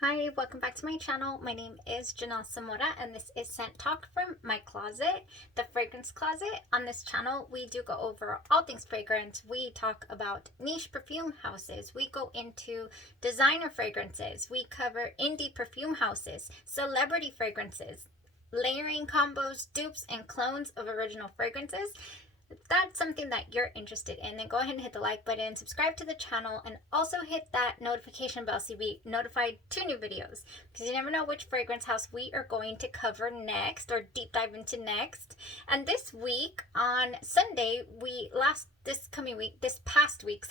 Hi, welcome back to my channel. My name is Janelle Samora and this is Scent Talk from my closet, the fragrance closet. On this channel, we do go over all things fragrance. We talk about niche perfume houses. We go into designer fragrances. We cover indie perfume houses, celebrity fragrances, layering combos, dupes, and clones of original fragrances. If that's something that you're interested in, then go ahead and hit the like button, subscribe to the channel, and also hit that notification bell so you'll be notified to new videos, because you never know which fragrance house we are going to cover next or deep dive into next. And this week on Sunday, this past week,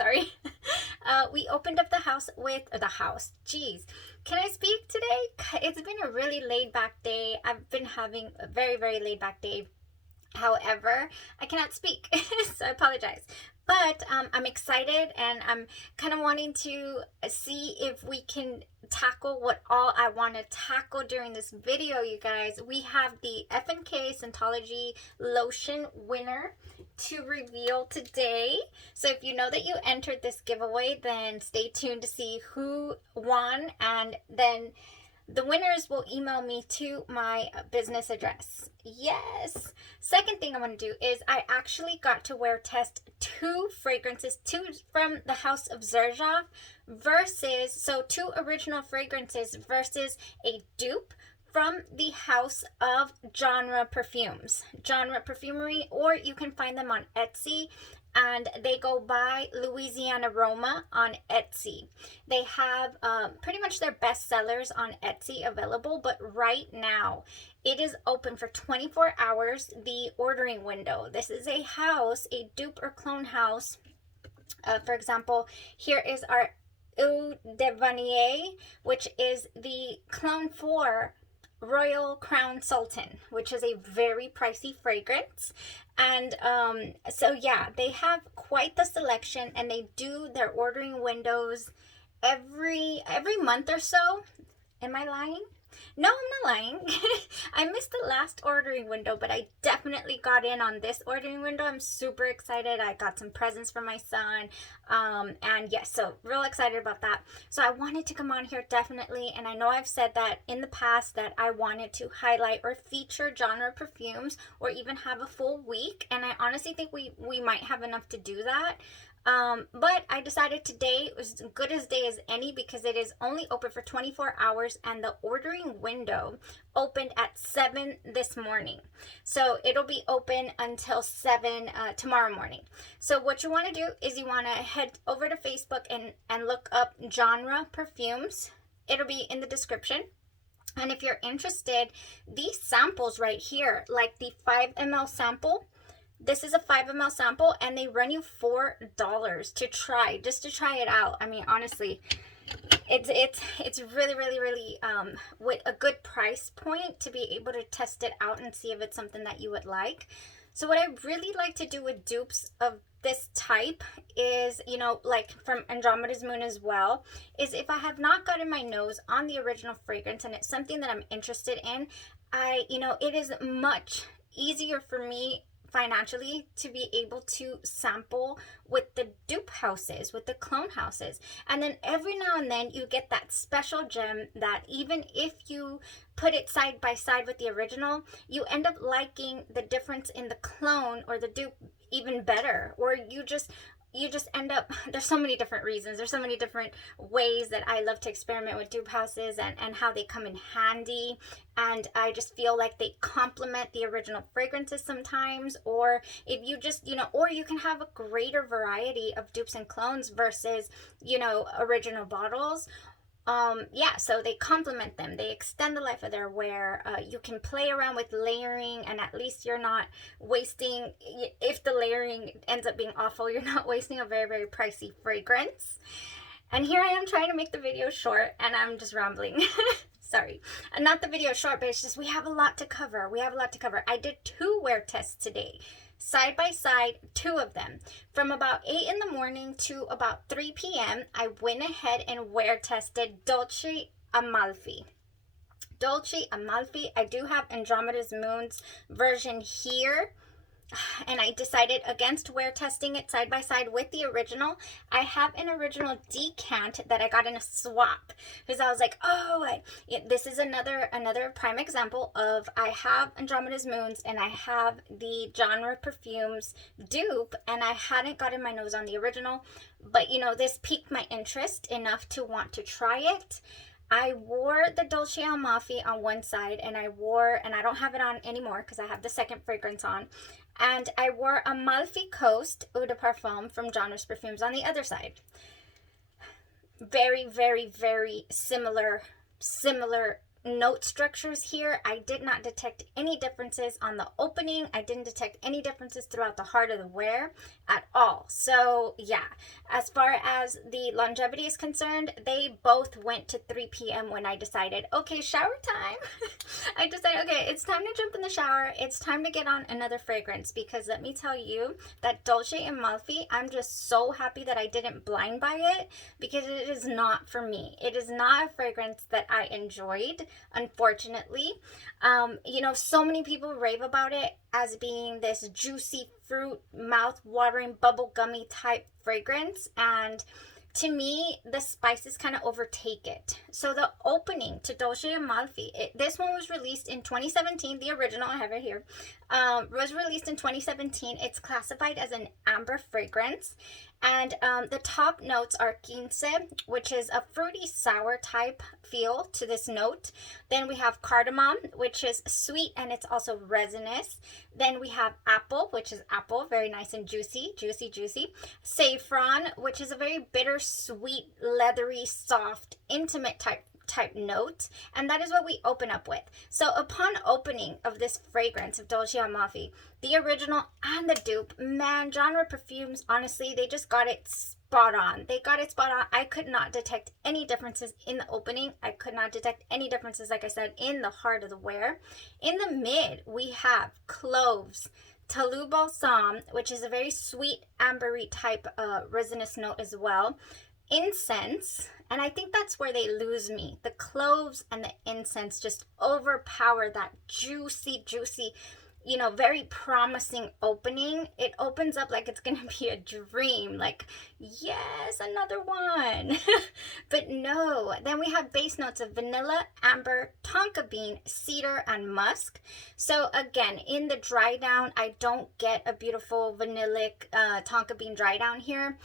we opened up the house with can I speak today? It's been a really laid back day. I've been having a very laid back day. However, I cannot speak, so I apologize. But I'm excited and I'm kind of wanting to see if we can tackle what all I want to tackle during this video, you guys. We have the F&K Scentology Lotion winner to reveal today. So if you know that you entered this giveaway, then stay tuned to see who won, and then the winners will email me to my business address. Yes. Second thing I want to do is I actually got to wear test two fragrances, two from the house of XERJOFF two original fragrances versus a dupe from the house of Genre Perfumes, Genre Perfumery, or you can find them on Etsy. And they go by Louisiana Roma on Etsy. They have pretty much their best sellers on Etsy available, but right now it is open for 24 hours, the ordering window. This is a house, a dupe or clone house. For example, here is our Eau de Vanier, which is the clone for Royal Crown Sultan, which is a very pricey fragrance. And so yeah, they have quite the selection, and they do their ordering windows every month or so. Am I lying? No, I'm not lying. I missed the last ordering window, but I definitely got in on this ordering window. I'm super excited. I got some presents for my son. And yes, so real excited about that. So I wanted to come on here definitely. And I know I've said that in the past that I wanted to highlight or feature Genre Perfumes or even have a full week. And I honestly think we might have enough to do that. But I decided today was as good as day as any, because it is only open for 24 hours and the ordering window opened at 7 this morning. So it'll be open until 7 tomorrow morning. So what you want to do is you want to head over to Facebook and look up Genre Perfumes. It'll be in the description. And if you're interested, these samples right here, like the 5 ml sample, this is a 5 ml sample, and they run you $4 to try, just to try it out. I mean, honestly, it's really with a good price point to be able to test it out and see if it's something that you would like. So what I really like to do with dupes of this type is, you know, like from Andromeda's Moon as well, is if I have not gotten my nose on the original fragrance and it's something that I'm interested in, it is much easier for me financially to be able to sample with the dupe houses, with the clone houses. And then every now and then you get that special gem that even if you put it side by side with the original, you end up liking the difference in the clone or the dupe even better, or you just end up, there's so many different reasons, there's so many different ways that I love to experiment with dupe houses and how they come in handy. And I just feel like they complement the original fragrances sometimes, or if you just, or you can have a greater variety of dupes and clones versus, original bottles. So they complement them. They extend the life of their wear. You can play around with layering, and at least you're not wasting, if the layering ends up being awful, you're not wasting a very pricey fragrance. And here I am trying to make the video short, and I'm just rambling. Sorry. Not the video short, but it's just we have a lot to cover. I did 2 wear tests today. Side by side, 2 of them. From about 8 in the morning to about 3 p.m., I went ahead and wear tested Dolce Amalfi. I do have Andromeda's Moon's version here. and I decided against wear testing it side by side with the original. I have an original decant that I got in a swap because I was like, oh, this is another prime example of I have Andromeda's Moons and I have the Genre Perfumes dupe, and I hadn't gotten my nose on the original, but you know, this piqued my interest enough to want to try it. I wore the Dolce Amalfi on one side, and I don't have it on anymore because I have the second fragrance on. And I wore Amalfi Coast Eau de Parfum from Genre Perfumes on the other side. Very, very, very similar note structures here. I did not detect any differences on the opening. I didn't detect any differences throughout the heart of the wear at all. So yeah, as far as the longevity is concerned, they both went to 3 p.m. when I decided, okay, shower time. I decided, okay, it's time to jump in the shower. It's time to get on another fragrance, because let me tell you that Dolce Amalfi, I'm just so happy that I didn't blind buy it, because it is not for me. It is not a fragrance that I enjoyed, unfortunately. You know, so many people rave about it as being this juicy fruit, mouth-watering, bubble-gummy type fragrance, and to me, the spices kind of overtake it. So the opening to Dolce Amalfi, this one was released in 2017. The original, I have it here, was released in 2017. It's classified as an amber fragrance. And the top notes are quince, which is a fruity sour type feel to this note. Then we have cardamom, which is sweet and it's also resinous. Then we have apple, which is apple, very nice and juicy. Saffron, which is a very bittersweet, leathery, soft, intimate type note, and that is what we open up with. So upon opening of this fragrance of Dolce Amalfi, the original and the dupe, man, Genre Perfumes, honestly, they just got it spot on. They got it spot on. I could not detect any differences in the opening. I could not detect any differences, like I said, in the heart of the wear. In the mid, we have cloves, Talou Balsam, which is a very sweet, ambery type resinous note as well. Incense, and I think that's where they lose me. The cloves and the incense just overpower that juicy, you know, very promising opening. It opens up like it's gonna be a dream, like, yes, another one. But no. Then we have base notes of vanilla, amber, tonka bean, cedar, and musk. So again, in the dry down, I don't get a beautiful vanillic tonka bean dry down here.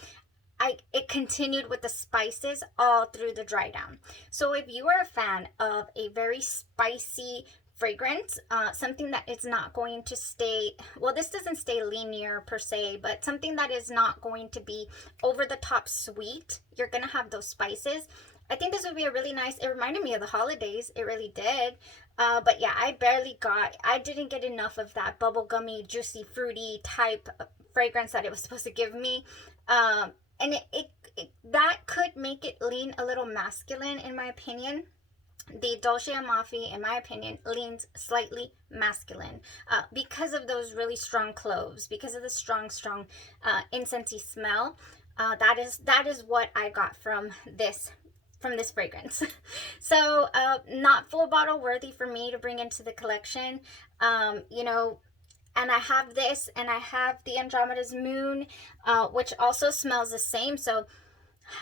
It continued with the spices all through the dry down. So if you are a fan of a very spicy fragrance, something that is not going to stay, well, this doesn't stay linear per se, but something that is not going to be over the top sweet, you're going to have those spices. I think this would be a really nice, it reminded me of the holidays, it really did. But yeah, I didn't get enough of that bubblegummy, juicy, fruity type fragrance that it was supposed to give me. And that could make it lean a little masculine, in my opinion. The Dolce Amalfi, in my opinion, leans slightly masculine because of those really strong cloves, because of the strong incensey smell. That is what I got from this fragrance. So not full bottle worthy for me to bring into the collection. You know, and I have this, and I have the Andromeda's Moon, which also smells the same. So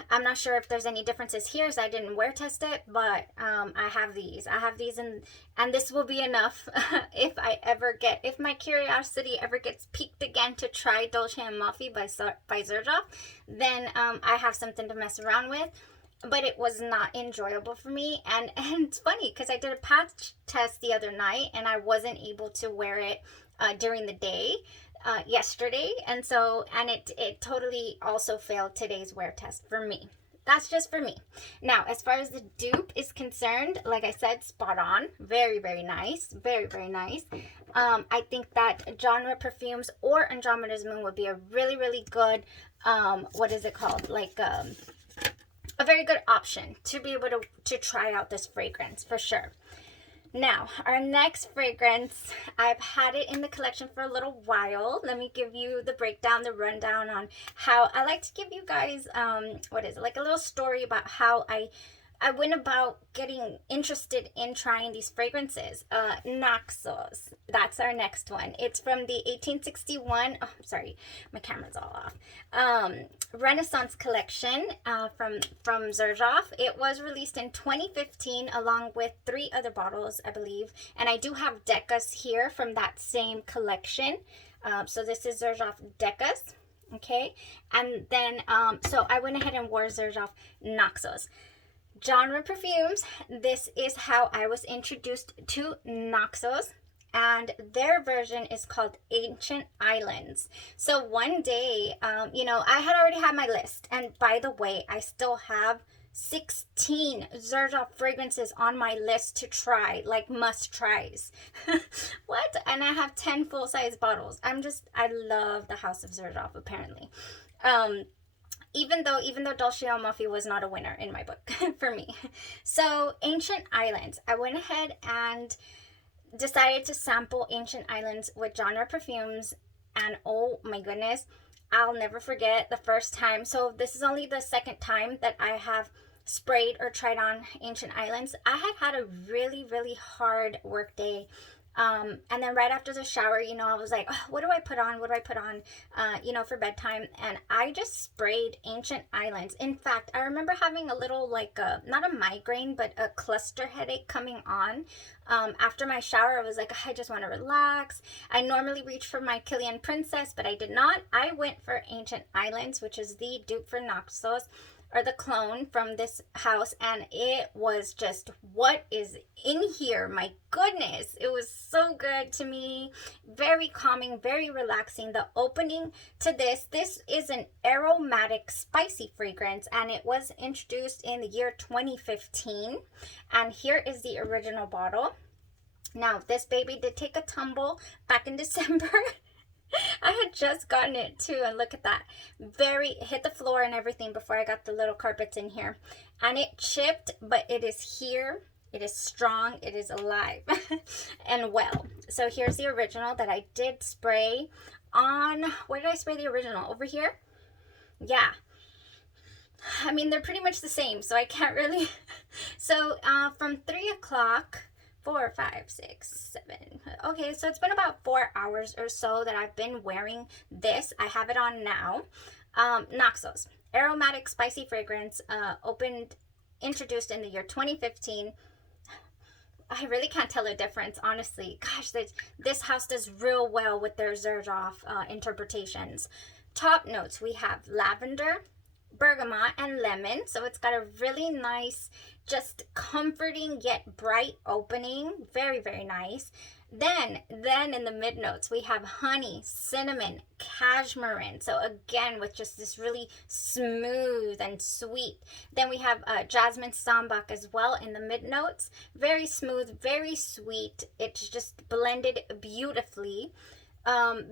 I'm not sure if there's any differences here, as I didn't wear test it, but I have these, and this will be enough if my curiosity ever gets piqued again to try Dolce Amalfi by XERJOFF, then I have something to mess around with. But it was not enjoyable for me, and it's funny because I did a patch test the other night and I wasn't able to wear it during the day yesterday, and it totally also failed today's wear test for me. That's just for me. Now, as far as the dupe is concerned, like I said, spot on. Very, very nice. Very, very nice. I think that Genre Perfumes or Andromeda's Moon would be a really, really good, what is it called? Like, a very good option to be able to try out this fragrance for sure. Now, our next fragrance, I've had it in the collection for a little while. Let me give you the breakdown, the rundown on how I like to give you guys, like a little story about how I I went about getting interested in trying these fragrances. Naxos, that's our next one. It's from the 1861, oh, sorry, my camera's all off. Renaissance collection from XERJOFF. It was released in 2015 along with 3 other bottles, I believe. And I do have Decas here from that same collection. So this is XERJOFF Decas. Okay, and then so I went ahead and wore XERJOFF Naxos. Genre Parfums, this is how I was introduced to Naxos, and their version is called Ancient Islands. So one day, you know, I had already had my list, and by the way, I still have 16 XERJOFF fragrances on my list to try, like must tries. What? And I have 10 full-size bottles. I love the House of XERJOFF, apparently. Even though Dolce Amalfi was not a winner in my book for me. So Ancient Islands, I went ahead and decided to sample Ancient Islands with Genre Parfums, and oh my goodness, I'll never forget the first time. So this is only the second time that I have sprayed or tried on Ancient Islands. I had a really, really hard work day. And then right after the shower, you know, I was like, oh, what do I put on? What do I put on, you know, for bedtime? And I just sprayed Ancient Islands. In fact, I remember having a little, like, not a migraine, but a cluster headache coming on. After my shower, I was like, I just want to relax. I normally reach for my Killian Princess, but I did not. I went for Ancient Islands, which is the dupe for Naxos, or the clone from this house, and it was just, what is in here? My goodness, it was so good to me. Very calming, very relaxing. The opening to this is an aromatic spicy fragrance, and it was introduced in the year 2015, and here is the original bottle. Now this baby did take a tumble back in December. I had just gotten it too, and look at that. Hit the floor and everything before I got the little carpets in here. And it chipped, but it is here. It is strong. It is alive and well. So here's the original that I did spray on. Where did I spray the original? Over here? Yeah. I mean, they're pretty much the same, so I can't really. So from 3 o'clock, 4, 5, 6, 7. Okay, so it's been about 4 hours or so that I've been wearing this. I have it on now. Naxos, aromatic spicy fragrance, introduced in the year 2015. I really can't tell a difference, honestly. Gosh, this house does real well with their XERJOFF interpretations. Top notes, we have lavender, bergamot, and lemon. So it's got a really nice, just comforting yet bright opening. Very, very nice. Then in the mid notes, we have honey, cinnamon, cashmere. So again, with just this really smooth and sweet. Then we have jasmine sambac as well in the mid notes. Very smooth, very sweet. It's just blended beautifully.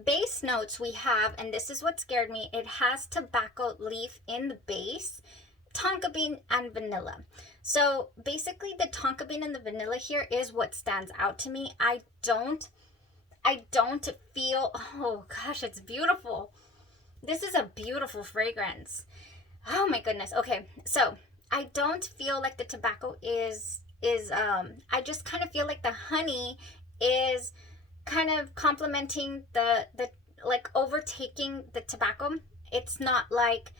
Base notes we have, and this is what scared me, it has tobacco leaf in the base, tonka bean, and vanilla. So basically the tonka bean and the vanilla here is what stands out to me. I don't feel, oh gosh, it's beautiful. This is a beautiful fragrance. Oh my goodness. Okay, so I don't feel like the tobacco is I just kind of feel like the honey is kind of complementing the like overtaking the tobacco. It's not like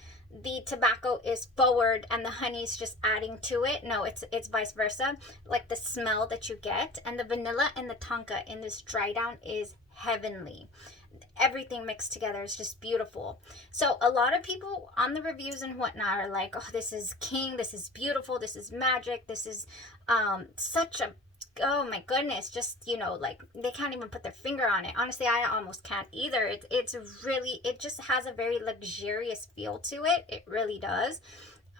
the tobacco is forward and the honey's just adding to it. No, it's vice versa. Like the smell that you get, and the vanilla and the tonka in this dry down is heavenly. Everything mixed together is just beautiful. So a lot of people on the reviews and whatnot are like, oh, this is king, this is beautiful, this is magic, this is such a, oh my goodness, just, you know, like they can't even put their finger on it. Honestly, I almost can't either. It's really, it just has a very luxurious feel to it. It really does.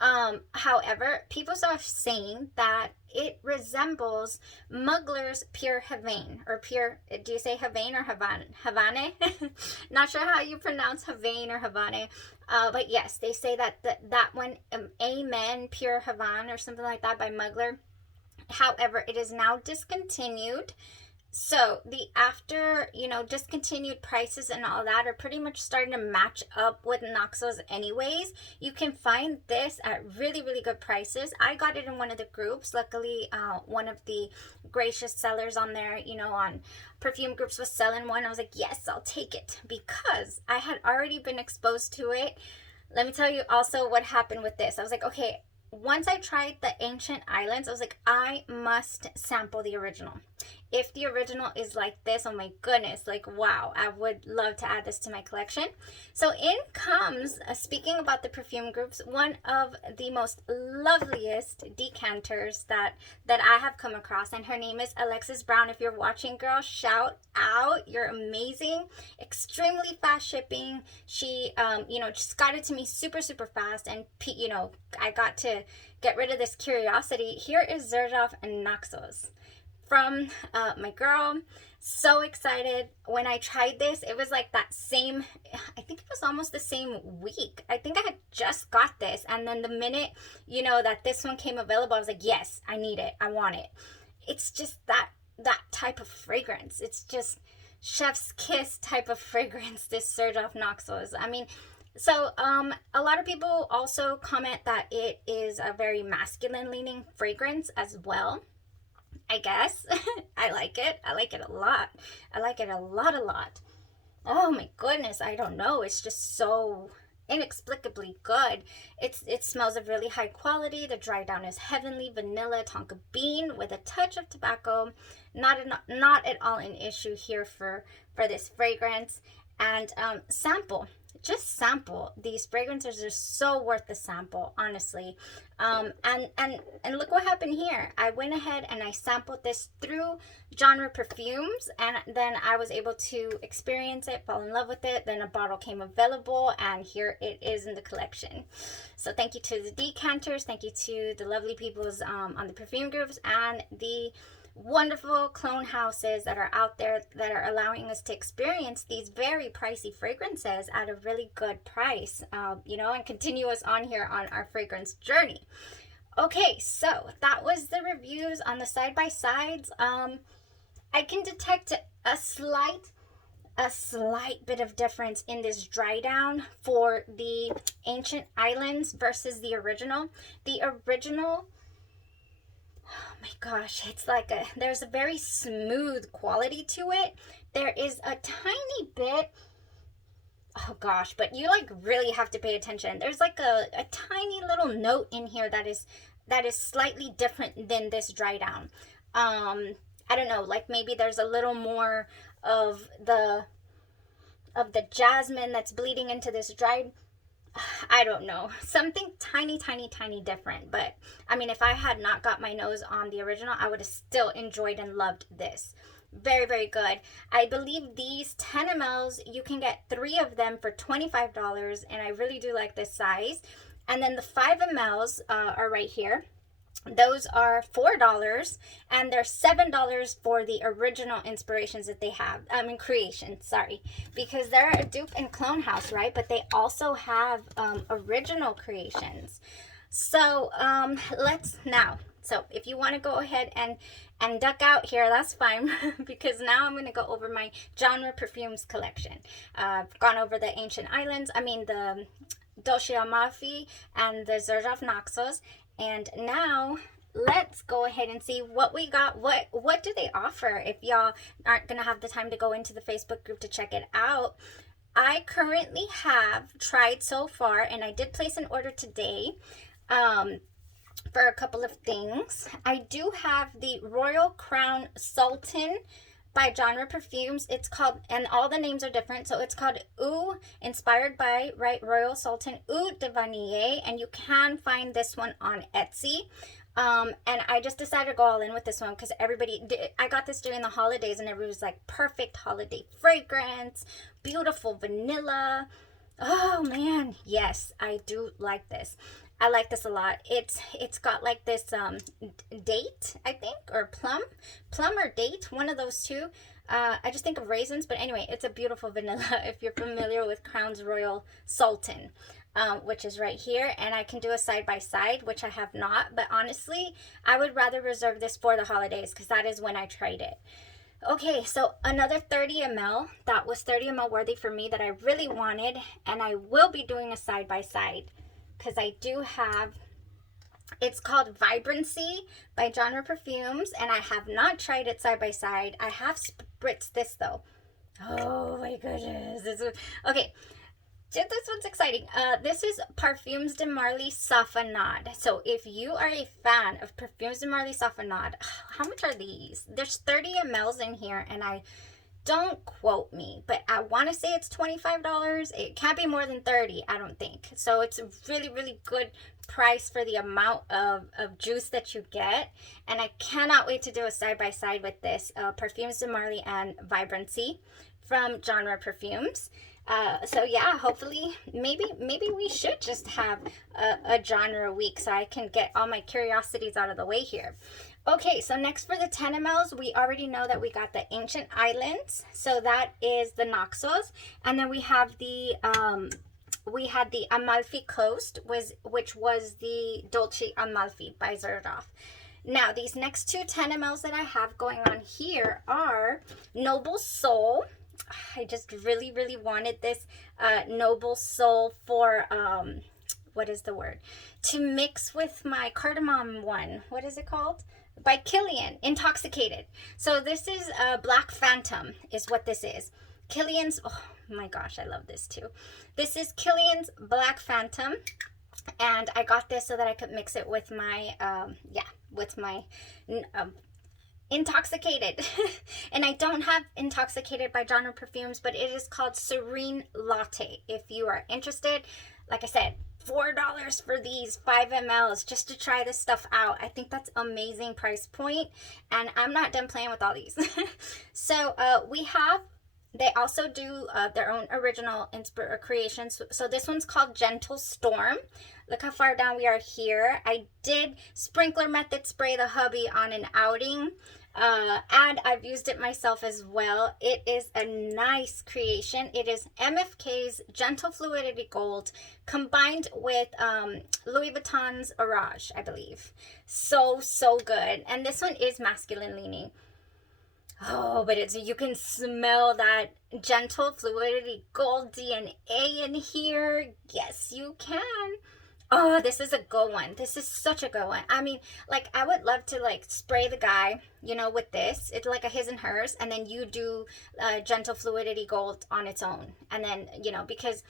However, people are saying that it resembles Mugler's Pure Havane, or Pure, do you say Havane or Havane? Not sure how you pronounce Havane or Havane. But yes, they say that that one, Amen Pure Havane or something like that by Mugler. However, it is now discontinued. So the after, discontinued prices and all that are pretty much starting to match up with Naxos anyways. You can find this at really, really good prices. I got it in one of the groups. Luckily, one of the gracious sellers on there, on perfume groups was selling one. I was like, yes, I'll take it because I had already been exposed to it. Let me tell you also what happened with this. I was like, okay, once I tried the Ancient Islands, I was like, I must sample the original. If the original is like this, oh my goodness, like wow, I would love to add this to my collection. So in comes, speaking about the perfume groups, one of the most loveliest decanters that I have come across, and her name is Alexis Brown. If you're watching, girl, shout out, you're amazing. Extremely fast shipping. She just got it to me super, super fast, and I got to get rid of this curiosity. Here is XERJOFF Naxos from my girl. So excited. When I tried this, it was like that same, I think it was almost the same week. I think I had just got this, and then the minute that this one came available, I was like, yes, I need it, I want it. It's just that type of fragrance. It's just chef's kiss type of fragrance, this XERJOFF Naxos. I mean, so a lot of people also comment that it is a very masculine leaning fragrance as well. I guess. I like it. I like it a lot. I like it a lot. Oh my goodness, I don't know. It's just so inexplicably good. It smells of really high quality. The dry down is heavenly, vanilla, tonka bean with a touch of tobacco. Not at all an issue here for this fragrance. And just sample these fragrances. Are so worth the sample, honestly. And look what happened here. I went ahead and I sampled this through Genre Parfums, and then I was able to experience it, fall in love with it. Then a bottle came available, and here it is in the collection. So thank you to the decanters, thank you to the lovely peoples on the perfume groups, and the wonderful clone houses that are out there that are allowing us to experience these very pricey fragrances at a really good price, and continue us on here on our fragrance journey. Okay, so that was the reviews on the side-by-sides. I can detect a slight bit of difference in this dry down for the Ancient Islands versus the original. The original, oh my gosh, it's like there's a very smooth quality to it. There is a tiny bit, oh gosh, but you like really have to pay attention. There's like a tiny little note in here that is slightly different than this dry down. I don't know, like maybe there's a little more of the jasmine that's bleeding into this dried, I don't know, something tiny different. But I mean, if I had not got my nose on the original, I would have still enjoyed and loved this. Very, very good. I believe these 10 mls, you can get 3 of them for $25, and I really do like this size. And then the 5 mls are right here. Those are $4, and they're $7 for the original inspirations that they have. Creations, sorry, because they're a dupe and clone house, right? But they also have original creations. So so if you want to go ahead and duck out here, that's fine, because now I'm going to go over my Genre Parfums collection. I've gone over the Ancient Islands, the Dolce Amalfi and the XERJOFF Naxos. And now let's go ahead and see what we got. What do they offer? If y'all aren't going to have the time to go into the Facebook group to check it out, I currently have tried so far, and I did place an order today for a couple of things. I do have the Royal Crown Sultan by Genre Parfums. It's called, and all the names are different, so it's called Eau, inspired by, right, Royal Sultan Eau de Vanille, and you can find this one on Etsy. And I just decided to go all in with this one because I got this during the holidays, and everybody was like, perfect holiday fragrance, beautiful vanilla. Oh man, yes, I do like this. I like this a lot. It's got like this date, I think, or plum or date, one of those two. I just think of raisins, but anyway, it's a beautiful vanilla if you're familiar with Crown's Royal Sultan, which is right here. And I can do a side-by-side, which I have not, but honestly, I would rather reserve this for the holidays because that is when I tried it. Okay, so another 30 ml. That was 30 ml worthy for me that I really wanted. And I will be doing a side-by-side because I do have, it's called Vibrancy by Genre Perfumes. And I have not tried it side-by-side. I have spritzed this though. Oh my goodness. Okay, this one's exciting. This is Parfums de Marly Safanade. So if you are a fan of Parfums de Marly Safanade, how much are these? There's 30 mLs in here, and don't quote me, but I want to say it's $25. It can't be more than 30, I don't think. So it's a really, really good price for the amount of juice that you get. And I cannot wait to do a side-by-side with this Parfums de Marly and Vibrancy from Genre Perfumes. So yeah, hopefully, maybe we should just have a genre week so I can get all my curiosities out of the way here. Okay, so next for the 10 mLs, we already know that we got the Ancient Islands. So that is the Naxos. And then we have the, we had the Amalfi Coast, which was the Dolce Amalfi by XERJOFF. Now, these next two 10 mLs that I have going on here are Noble Soul. I just really, really wanted this Noble Soul for, what is the word? To mix with my cardamom one. What is it called? By Kilian, Intoxicated. So this is Black Phantom is what this is. Kilian's, oh my gosh, I love this too. This is Kilian's Black Phantom. And I got this so that I could mix it with my, Intoxicated. And I don't have Intoxicated by Genre Perfumes, but it is called Serene Latte. If you are interested, like I said, $4 for these 5 mLs just to try this stuff out. I think that's amazing price point, and I'm not done playing with all these. So we have, they also do their own original creations. So this one's called Gentle Storm. Look how far down we are here. I did sprinkler method spray the hubby on an outing, and I've used it myself as well. It is a nice creation. It is MFK's Gentle Fluidity Gold combined with Louis Vuitton's Orage, I believe. So good. And this one is masculine leaning. Oh, but it's, you can smell that Gentle Fluidity Gold DNA in here. Yes, you can. Oh, this is a good one. This is such a good one. I mean, like, I would love to, like, spray the guy, you know, with this. It's like a his and hers. And then you do Gentle Fluidity Gold on its own. And then, you know, because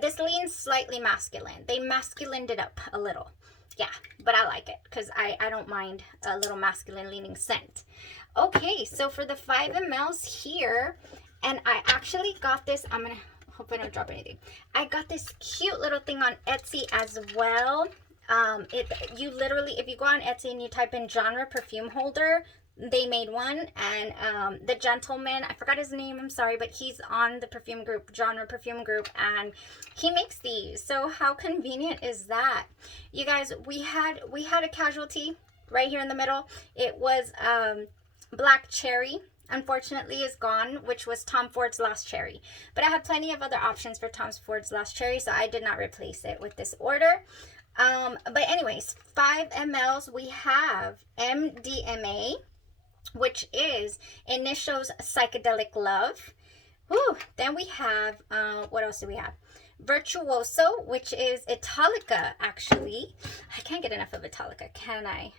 this leans slightly masculine. They masculined it up a little. Yeah, but I like it because I don't mind a little masculine leaning scent. Okay, so for the 5 mLs here, and I actually got this, I'm going to, hope I don't drop anything. I got this cute little thing on Etsy as well. You literally, if you go on Etsy and you type in genre perfume holder, they made one, and the gentleman, I forgot his name, I'm sorry, but he's on the perfume group, genre perfume group, and he makes these. So how convenient is that? You guys, we had a casualty right here in the middle. It was Black Cherry. Unfortunately is gone, which was Tom Ford's Lost Cherry. But I have plenty of other options for Tom Ford's Lost Cherry, so I did not replace it with this order. But anyways, 5 mLs, we have MDMA, which is Initials Psychedelic Love. Woo! Then we have, what else do we have? Virtuoso, which is Italica, actually. I can't get enough of Italica, can I?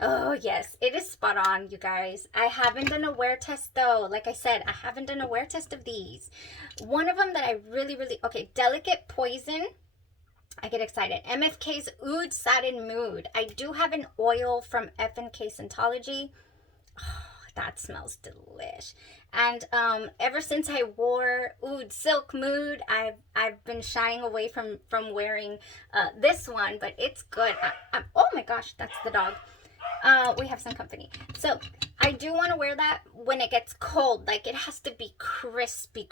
Oh, yes, it is spot on, you guys. I haven't done a wear test, though. Like I said, I haven't done a wear test of these. One of them that I really, okay, Delicate Poison. I get excited. MFK's Oud Satin Mood. I do have an oil from F&K Scentology. Oh, that smells delish. And ever since I wore Oud Silk Mood, I've been shying away from wearing this one, but it's good. Oh my gosh, that's the dog. We have some company. So I do want to wear that when it gets cold. Like, it has to be crispy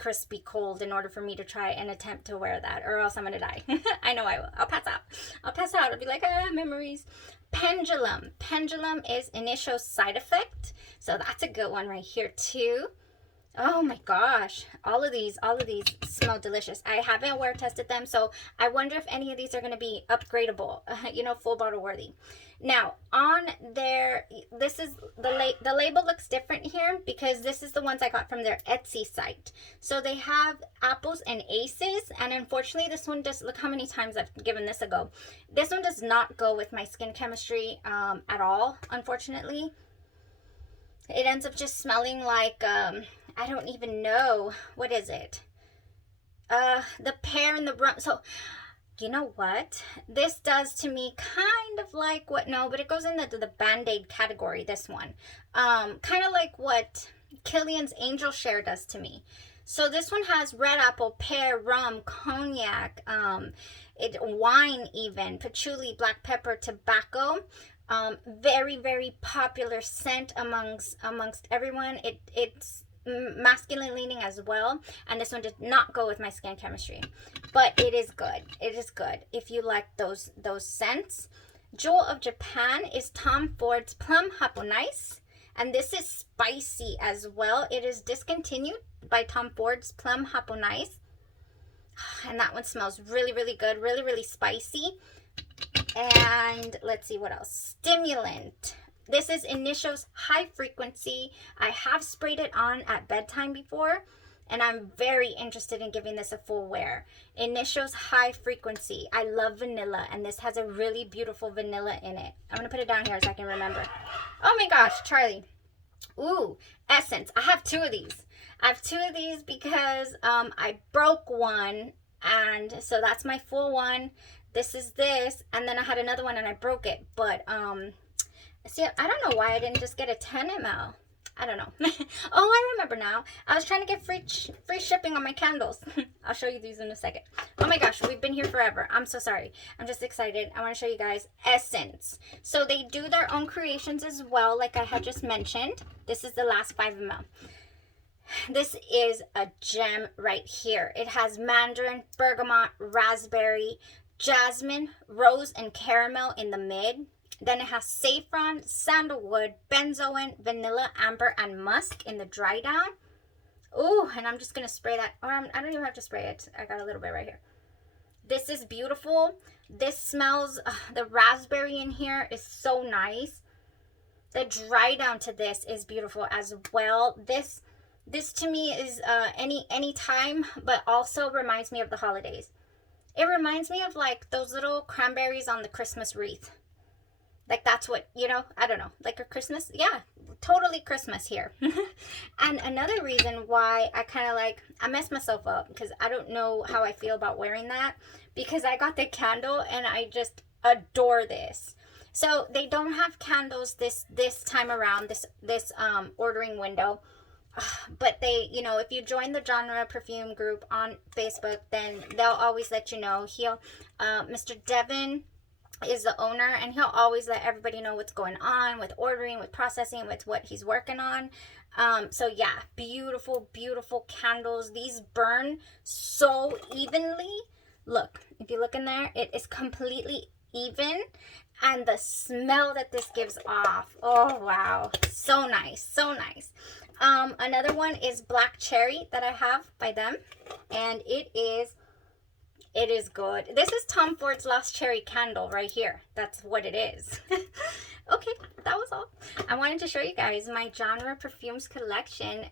cold in order for me to try and attempt to wear that, or else I'm going to die. I know I will. I'll pass out. I'll be like, memories. Pendulum. Pendulum is Initial Side Effect. So that's a good one right here too. Oh my gosh, all of these smell delicious. I haven't wear tested them, so I wonder if any of these are going to be upgradable, you know, full bottle worthy. Now, on their, this is the label looks different here because this is the ones I got from their Etsy site. So they have apples and aces, and unfortunately this one does, look how many times I've given this a go. This one does not go with my skin chemistry at all, unfortunately. It ends up just smelling like I don't even know. What is it? The pear and the rum. So, you know what? This does to me kind of like what, no, but it goes in the Band-Aid category, this one. Kind of like what Kilian's Angel Share does to me. So this one has red apple, pear, rum, cognac, wine even, patchouli, black pepper, tobacco. Very, very popular scent amongst everyone. It's masculine leaning as well, and this one did not go with my skin chemistry, but it is good. It is good if you like those scents. Jewel of Japan is Tom Ford's Plum Japonais, and this is spicy as well. It is discontinued by Tom Ford's Plum Japonais, and that one smells really, really good, really, really spicy. And let's see what else. Stimulant. This is Initio's High Frequency. I have sprayed it on at bedtime before, and I'm very interested in giving this a full wear. Initio's High Frequency. I love vanilla, and this has a really beautiful vanilla in it. I'm going to put it down here so I can remember. Oh my gosh, Charlie. Ooh, Essence. I have two of these. I have two of these because I broke one, and so that's my full one. This is this, and then I had another one and I broke it. But see, I don't know why I didn't just get a 10 ml. I don't know. Oh, I remember now. I was trying to get free shipping on my candles. I'll show you these in a second. Oh my gosh, we've been here forever. I'm so sorry. I'm just excited. I want to show you guys Essence. So they do their own creations as well, like I had just mentioned. This is the last 5 ml. This is a gem right here. It has mandarin, bergamot, raspberry, jasmine, rose, and caramel in the mid. Then it has saffron, sandalwood, benzoin, vanilla, amber, and musk in the dry down. Ooh, and I'm just going to spray that. Or I don't even have to spray it. I got a little bit right here. This is beautiful. This smells, the raspberry in here is so nice. The dry down to this is beautiful as well. This to me is any time, but also reminds me of the holidays. It reminds me of like those little cranberries on the Christmas wreath. Like that's what, you know, I don't know, like a Christmas. Yeah, totally Christmas here. And another reason why I kind of like, I messed myself up because I don't know how I feel about wearing that, because I got the candle and I just adore this. So they don't have candles this time around, this ordering window. But they, you know, if you join the Genre Perfume group on Facebook, then they'll always let you know. Mr. Devin is the owner, and he'll always let everybody know what's going on with ordering, with processing, with what he's working on. So yeah, beautiful, beautiful candles. These burn so evenly. Look, if you look in there, it is completely even. And the smell that this gives off, oh wow, so nice, so nice. Another one is Black Cherry that I have by them, and it is good. This is Tom Ford's Lost Cherry Candle right here. That's what it is. Okay, that was all. I wanted to show you guys my Genre Perfumes collection,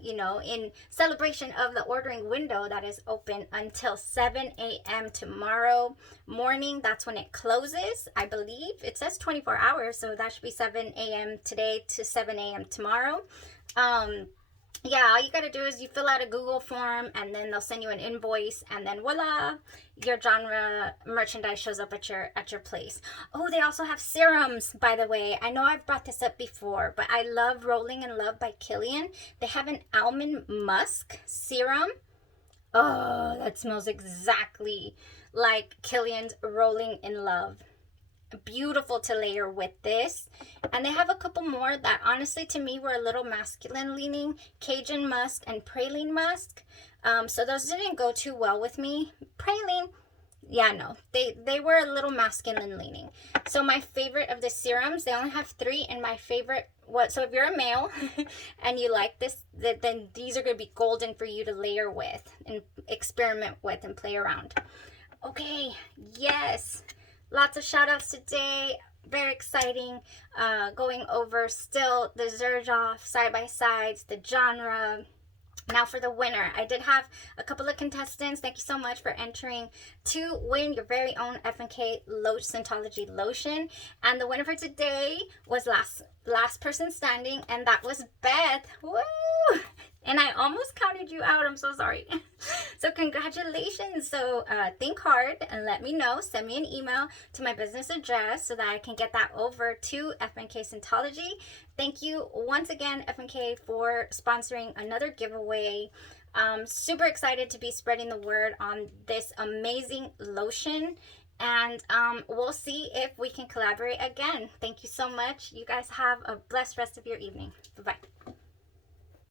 you know, in celebration of the ordering window that is open until 7 a.m. tomorrow morning. That's when it closes, I believe. It says 24 hours, so that should be 7 a.m. today to 7 a.m. tomorrow. Yeah, all you gotta do is you fill out a Google form, and then they'll send you an invoice, and then voila, your genre merchandise shows up at your place. Oh, they also have serums, by the way. I know I've brought this up before, but I love Rolling in Love by Kilian. They have an almond musk serum. Oh, that smells exactly like Kilian's Rolling in Love. Beautiful to layer with this. And they have a couple more that honestly to me were a little masculine leaning, Cajun musk and praline musk. So those didn't go too well with me. Praline, yeah, no, they were a little masculine leaning. So my favorite of the serums, they only have 3, and my favorite, so if you're a male and you like this, then these are going to be golden for you to layer with and experiment with and play around. Okay, yes, lots of shout outs today. Very exciting. Going over still the XERJOFF side by sides, the genre. Now for the winner, I did have a couple of contestants. Thank you so much for entering to win your very own F&K Scentology lotion. And the winner for today was last person standing, and that was Beth. Woo! And I almost counted you out. I'm so sorry. So congratulations. So think hard and let me know. Send me an email to my business address so that I can get that over to F&K Scentology. Thank you once again, F&K, for sponsoring another giveaway. Super excited to be spreading the word on this amazing lotion. And we'll see if we can collaborate again. Thank you so much. You guys have a blessed rest of your evening. Bye-bye.